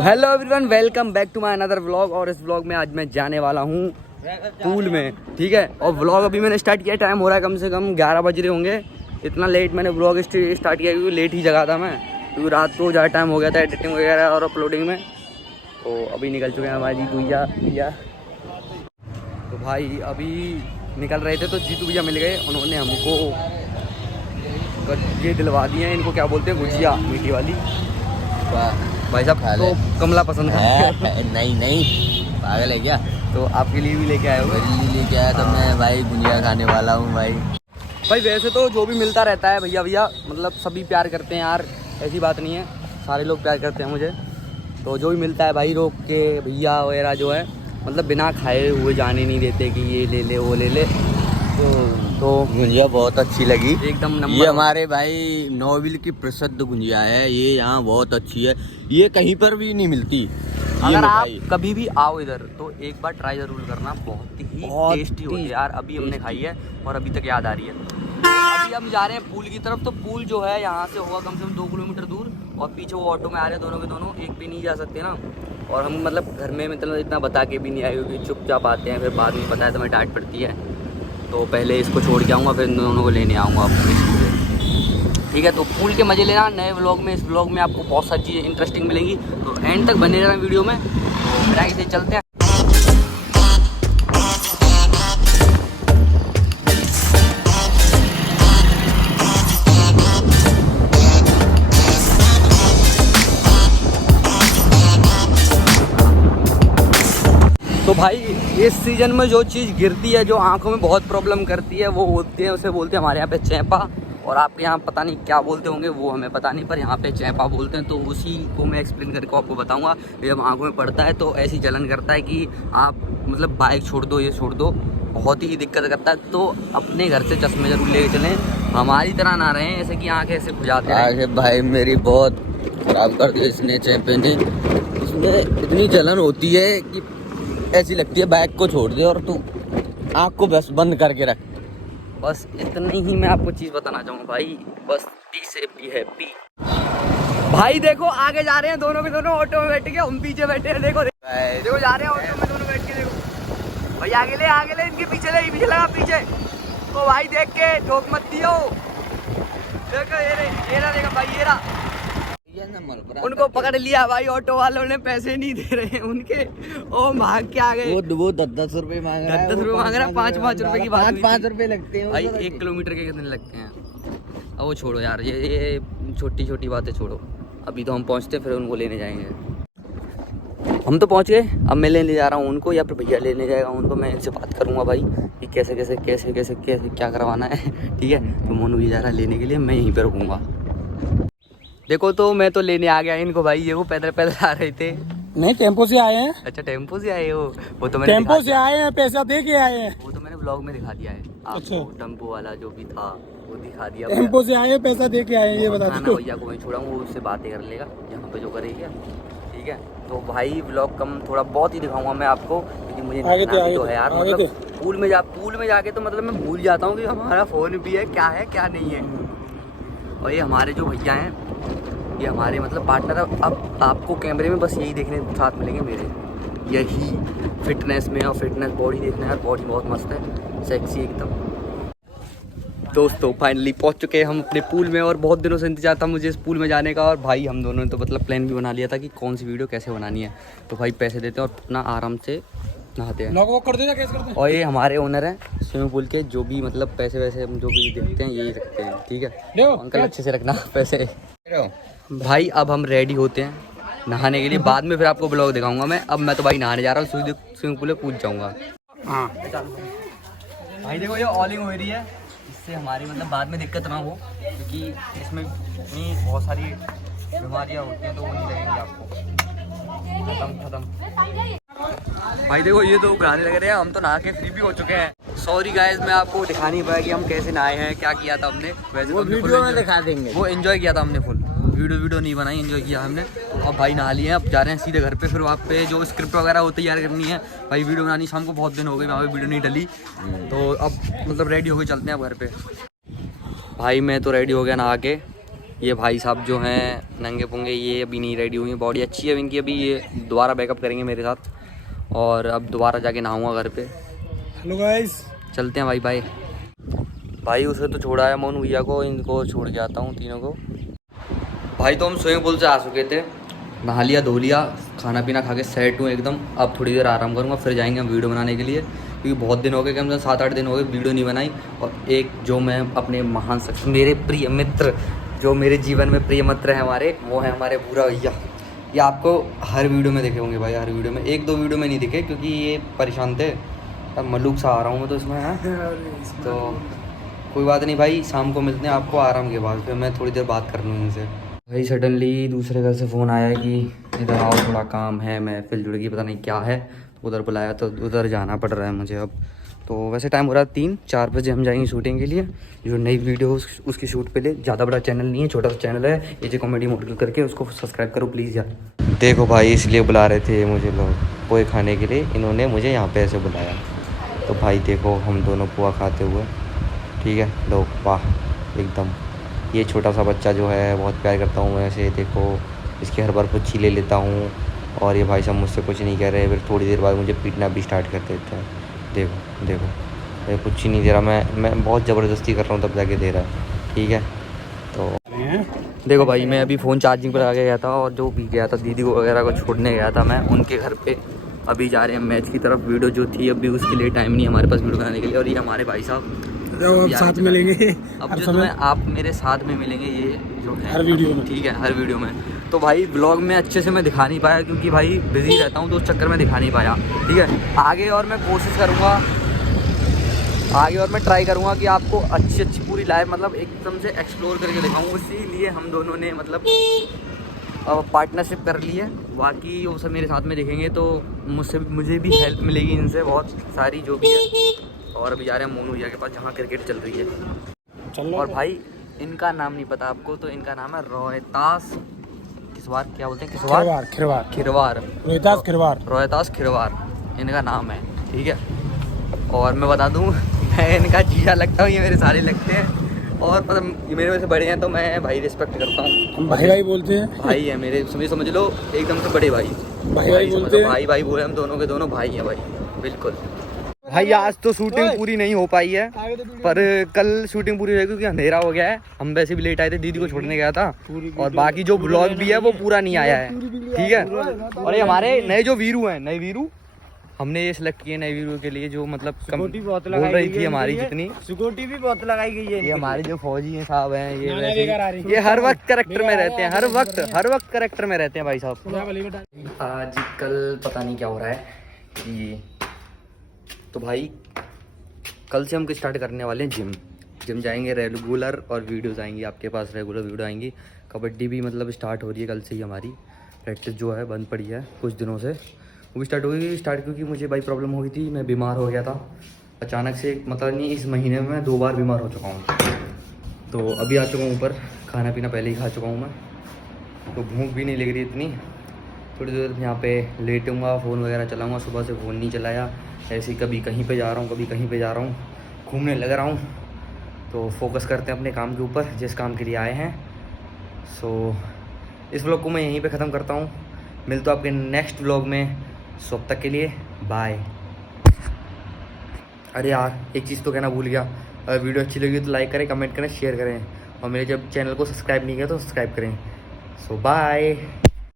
Hello everyone, welcome back to my another vlog. और इस vlog में आज मैं जाने वाला हूँ पूल में, ठीक है। और व्लॉग अभी मैंने स्टार्ट किया, टाइम हो रहा है कम से कम 11 बज रहे होंगे। इतना लेट मैंने व्लॉग स्टार्ट किया क्योंकि लेट ही जगा था मैं, क्योंकि रात को ज़्यादा टाइम हो गया था एडिटिंग वगैरह और अपलोडिंग में। तो अभी निकल चुके हैं हमारी भैया। तो भाई अभी निकल रहे थे तो जीतू भैया मिल गए, उन्होंने हमको ये दिलवा दिए हैं। इनको क्या बोलते हैं, गुजिया मीठी वाली। भाई साहब तो कमला पसंद है? नहीं पागल है क्या? तो आपके लिए भी लेके आए हो? मेरे लिए लेके आया तो मैं भाई गुजिया खाने वाला हूँ भाई। वैसे तो जो भी मिलता रहता है भैया मतलब सभी प्यार करते हैं यार, ऐसी बात नहीं है, सारे लोग प्यार करते हैं मुझे। तो जो भी मिलता है भाई रोक के भैया वगैरह जो है, मतलब बिना खाए हुए जाने नहीं देते कि ये ले ले वो ले ले। तो गुजिया बहुत अच्छी लगी एकदम नंबर। ये हमारे भाई नोबिल की प्रसिद्ध गुजिया है, ये यहाँ बहुत अच्छी है, ये कहीं पर भी नहीं मिलती। अगर आप कभी भी आओ इधर तो एक बार ट्राई जरूर करना, बहुत ही टेस्टी होती है यार। अभी हमने खाई है और अभी तक याद आ रही है। अभी हम जा रहे हैं पूल की तरफ। तो पूल जो है यहाँ से होगा कम से कम 2 किलोमीटर दूर, और पीछे वो ऑटो में आ रहे हैं दोनों के दोनों, एक भी नहीं जा सकते ना। और हम मतलब घर में मतलब इतना बता के भी नहीं आए क्योंकि चुपचाप आते हैं, फिर बाद में पता है तो मैं डांट पड़ती है। तो पहले इसको छोड़ के आऊँगा, फिर इन दोनों को लेने आऊँगा आपको, ठीक है। तो पूल के मज़े लेना नए व्लॉग में। इस व्लॉग में आपको बहुत सारी चीज़ें इंटरेस्टिंग मिलेंगी, तो एंड तक बने रहना वीडियो में। तो फिर आगे से चलते हैं। तो भाई इस सीज़न में जो चीज़ गिरती है, जो आंखों में बहुत प्रॉब्लम करती है, वो होती है, उसे बोलते हैं हमारे यहाँ पे चैंपा। और आपके यहाँ पता नहीं क्या बोलते होंगे, वो हमें पता नहीं, पर यहाँ पे चैंपा बोलते हैं। तो उसी को मैं एक्सप्लेन करके आपको बताऊंगा। जब आंखों में पड़ता है तो ऐसी जलन करता है कि आप मतलब बाइक छोड़ दो, ये छोड़ दो, बहुत ही दिक्कत करता है। तो अपने घर से चश्मे जरूर ले चलें, हमारी तरह ना रहें ऐसे कि आँखें ऐसे खुजाते हैं। आगे भाई मेरी बहुत खराब कर दी इसने चैंपे ने। इसमें इतनी जलन होती है कि ऐसी लगती है बाइक को छोड़ दे और तू आँख को बस बंद करके रख। बस इतनी ही मैं आपको चीज़ बताना चाहूँगा भाई, बस पी से पी है पी। भाई देखो आगे जा रहे हैं दोनों के दोनों ऑटो में बैठ के, हम पीछे बैठे हैं। देखो देखो जा रहे हैं ऑटो में दोनों बैठ के। देखो भाई आगे ले इनके पीछे लगा पीछे। तो भाई देख के ठोक मत दियो। देखो ये रहा देखो भाई, ये रहा। उनको पकड़ लिया भाई, ऑटो वालों ने पैसे नहीं दे रहे हैं उनके, ओ भाग के आ गए। वो 10-10 रुपए मांग रहा है, 10 रुपए मांग रहा है। 5-5 रुपए की बात, 5 रुपए लगते हैं भाई। 1 किलोमीटर के कितने लगते हैं? अब वो छोड़ो यार, ये छोटी छोटी बातें छोड़ो। अभी तो हम पहुंचते फिर उनको लेने जाएंगे। हम तो पहुंच गए, अब मैं लेने जा रहा हूँ उनको, या फिर भैया लेने जाएगा उनको। मैं इनसे बात करूँगा भाई कि कैसे क्या करवाना है, ठीक है। तो मोनू भी जा रहा है लेने के लिए, मैं यहीं पर रुकूँगा। देखो तो मैं तो लेने आ गया इनको भाई, ये वो पैदल आ रहे थे। नहीं, टेम्पो से आए हैं। अच्छा टेम्पो से आए हो? वो तो मैंने टेम्पो से आए हैं, पैसा दे के आए हैं। वो तो मैंने ब्लॉग में दिखा दिया है आपको। अच्छा। टेम्पो वाला जो भी था वो दिखा दिया। टेम्पो से आए हैं, पैसा दे के आए हैं, ये बता दो। भैया को मैं छोड़ाऊंगा, वो उससे बातें कर लेगा यहाँ पे जो करेगी, ठीक है। तो भाई ब्लॉग कम थोड़ा बहुत ही दिखाऊंगा मैं आपको, क्योंकि मुझे आगे तो है यार। मतलब पूल में जाके तो मतलब मैं भूल जाता हूँ कि हमारा फ़ोन भी है क्या नहीं है। और ये हमारे जो भैया हैं, ये हमारे मतलब पार्टनर है। अब आपको कैमरे में बस यही देखने साथ मिलेंगे मेरे, यही फिटनेस में। और फिटनेस बॉडी देखना यार, बॉडी बहुत मस्त है, सेक्सी एकदम। दोस्तों फाइनली पहुंच चुके हैं हम अपने पूल में, और बहुत दिनों से इंतजार था मुझे इस पूल में जाने का। और भाई हम दोनों ने तो मतलब प्लान भी बना लिया था कि कौन सी वीडियो कैसे बनानी है। तो भाई पैसे देते हैं और अपना आराम से नहाते हैं। कर देना, कैसे करते हैं। और ये हमारे ओनर हैं स्विमिंग पूल के, जो भी मतलब पैसे वैसे जो भी देखते हैं यही रखते हैं, ठीक है। अंकल अच्छे से रखना पैसे। भाई अब हम रेडी होते हैं नहाने के लिए, बाद में फिर आपको ब्लॉग दिखाऊंगा मैं। अब मैं तो भाई नहाने जा रहा हूँ, स्विमिंग पूल में कूद जाऊंगा। हाँ भाई देखो ये ऑलिंग हो रही है, इससे हमारी मतलब बाद में दिक्कत ना हो, क्योंकि इसमें इतनी बहुत सारी बीमारियाँ होती हैं, तो वो नहीं लगेंगी आपको। खत्म। भाई देखो ये तो गाने लग रहे हैं, हम तो नहा के फ्री भी हो चुके हैं। सॉरी गाइस, मैं आपको दिखा नहीं पाया कि हम कैसे नहाए हैं, क्या किया था हमने। वैसे वो वीडियो में दिखा देंगे। वो एंजॉय किया था हमने, फुल वीडियो नहीं बनाई, एंजॉय किया हमने। तो अब भाई नहा लिए हैं, अब जा रहे हैं सीधे घर पे। फिर वहाँ पे जो स्क्रिप्ट वगैरह वो तैयार करनी है भाई, वीडियो बनानी। शाम को बहुत दिन हो गए वहाँ पे वीडियो नहीं डली, तो अब मतलब रेडी होके चलते हैं अब घर पे। भाई मैं तो रेडी हो गया नहा के, ये भाई साहब जो हैं नंगे पुंगे, ये अभी नहीं रेडी हुई, बॉडी अच्छी है इनकी अभी, ये दोबारा बैकअप करेंगे मेरे साथ और अब दोबारा जाके नहाऊंगा घर पे। हेलो गाइस, चलते हैं भाई। बाय भाई। उसे तो छोड़ा है मोनू भैया को, इनको छोड़ के आता हूँ तीनों को। भाई तो हम स्विमिंग पूल से आ चुके थे, नहा लिया धो लिया, खाना पीना खा के सेट हूँ एकदम। अब थोड़ी देर आराम करूँगा, फिर जाएंगे हम वीडियो बनाने के लिए, क्योंकि बहुत दिन हो गए, कम से कम 7-8 दिन हो गए वीडियो नहीं बनाई। और एक जो मैं अपने महान शख्स, मेरे प्रिय मित्र, जो मेरे जीवन में प्रिय मित्र है हमारे, वो है हमारे भूरा भैया। ये आपको हर वीडियो में दिखे होंगे भाई, हर वीडियो में। 1-2 वीडियो में नहीं दिखे क्योंकि ये परेशान थे। अब मलूक सा आ रहा हूँ मैं तो इसमें है, तो कोई बात नहीं भाई, शाम को मिलते हैं आपको आराम के बाद। फिर मैं थोड़ी देर बात कर लूँ इनसे। भाई सडनली दूसरे घर से फ़ोन आया कि इधर आओ, थोड़ा काम है, महफिल जुड़ गई, पता नहीं क्या है, उधर बुलाया तो उधर जाना पड़ रहा है मुझे अब। तो वैसे टाइम हो रहा है 3-4 बजे हम जाएंगे शूटिंग के लिए, जो नई वीडियो उसकी शूट पे ले। ज़्यादा बड़ा चैनल नहीं है, छोटा सा चैनल है, एजे कॉमेडी मॉडल करके, उसको सब्सक्राइब करो प्लीज़ यार। देखो भाई, इसलिए बुला रहे थे मुझे लोग पोहे खाने के लिए, इन्होंने मुझे यहाँ पे ऐसे बुलाया। तो भाई देखो हम दोनों पोहा खाते हुए, ठीक है, लो वाह एकदम। ये छोटा सा बच्चा जो है बहुत प्यार करता हूँ मैं ऐसे, देखो इसकी हर बार पुच्छी ले लेता हूँ। और ये भाई साहब मुझसे कुछ नहीं कह रहे, फिर थोड़ी देर बाद मुझे पीटना भी स्टार्ट कर देते हैं। देखो देखो, ये पुच्छी नहीं दे रहा, मैं बहुत ज़बरदस्ती कर रहा हूँ तब जाके दे रहा है, ठीक है। तो देखो भाई, मैं अभी फ़ोन चार्जिंग पर लगा गया था और जो भी गया था दीदी को वगैरह को छोड़ने गया था मैं उनके घर पे। अभी जा रहे हैं मैच की तरफ, वीडियो जो थी अभी उसके लिए टाइम नहीं हमारे पास वीडियो बनाने के लिए। और ये हमारे भाई साहब अब साथ मिलेंगे, अब जो तुम्हें आप मेरे साथ में मिलेंगे, ये जो है हर वीडियो में, ठीक है, हर वीडियो में। तो भाई ब्लॉग में अच्छे से मैं दिखा नहीं पाया क्योंकि भाई बिजी रहता हूँ, तो उस चक्कर में दिखा नहीं पाया, ठीक है। आगे और मैं कोशिश करूँगा, आगे और मैं ट्राई करूँगा कि आपको अच्छी पूरी लाइव मतलब एकदम से एक्सप्लोर करके दिखाऊँ। इसीलिए हम दोनों ने मतलब पार्टनरशिप कर ली है। बाकी वो सब मेरे साथ में दिखेंगे तो मुझे भी हेल्प मिलेगी इनसे बहुत सारी, जो भी है। और अभी जा रहे हैं मोनू भैया के पास जहाँ क्रिकेट चल रही है। और भाई इनका नाम नहीं पता आपको, तो इनका नाम है रोहतास किसवार, क्या बोलते हैं, किसवार, खिरवार, रोहतास खिरवार इनका नाम है, ठीक है। और मैं बता दूं, मैं इनका जीजा लगता हूँ, ये मेरे सारे लगते हैं। और मतलब ये मेरे वजह से बड़े हैं तो मैं भाई रिस्पेक्ट करता हूँ। हम भाई बोलते हैं, भाई है मेरे, समझ लो एकदम से बड़े भाई बोलते हैं। भाई बोले, हम दोनों के दोनों भाई हैं भाई, बिल्कुल। भाई आज तो शूटिंग पूरी नहीं हो पाई है, पर कल शूटिंग पूरी रहेगी क्योंकि अंधेरा हो गया है। हम वैसे भी लेट आए थे, दीदी को छोड़ने गया था। और बाकी जो ब्लॉग भी है वो पूरा नहीं आया है, ठीक है। और ये हमारे नए जो वीरू हैं, नए वीरू हमने ये सिलेक्ट किए नए वीरू के लिए, जो मतलब बोल रही थी हमारी जितनी सिक्योरिटी भी बहुत लगाई गई है। ये हमारे जो फौजी हैं साहब हैं, ये वैसे ये हर वक्त कैरेक्टर में रहते हैं, हर वक्त कैरेक्टर में रहते हैं भाई साहब। आज कल पता नहीं क्या हो रहा है कि, तो भाई कल से हम स्टार्ट करने वाले हैं जिम जाएंगे रेगुलर, और वीडियोज़ आएंगी आपके पास, रेगुलर वीडियो आएंगी। कबड्डी भी मतलब स्टार्ट हो रही है कल से ही, हमारी प्रैक्टिस जो है बंद पड़ी है कुछ दिनों से, वो भी स्टार्ट होगी क्योंकि मुझे भाई प्रॉब्लम हो गई थी, मैं बीमार हो गया था अचानक से, मतलब नहीं इस महीने में मैं 2 बार बीमार हो चुका हूँ। तो अभी आ चुका हूँ ऊपर, खाना पीना पहले ही खा चुका हूँ मैं, तो भूख भी नहीं लग रही इतनी। थोड़ी देर यहाँ पे लेटूँगा, फ़ोन वगैरह चलाऊँगा, सुबह से फ़ोन नहीं चलाया, ऐसे ही कभी कहीं पे जा रहा हूँ, कभी कहीं पे जा रहा हूँ, घूमने लग रहा हूँ। तो फोकस करते हैं अपने काम के ऊपर, जिस काम के लिए आए हैं। सो इस व्लॉग को मैं यहीं पे ख़त्म करता हूँ, मिलता हूँ आपके नेक्स्ट व्लॉग में। सो अब तक के लिए बाय। अरे यार एक चीज़ तो कहना भूल गया, अगर वीडियो अच्छी लगी तो लाइक करें, कमेंट करें, शेयर करें, और मेरे जब चैनल को सब्सक्राइब नहीं किया तो सब्सक्राइब करें। सो बाय।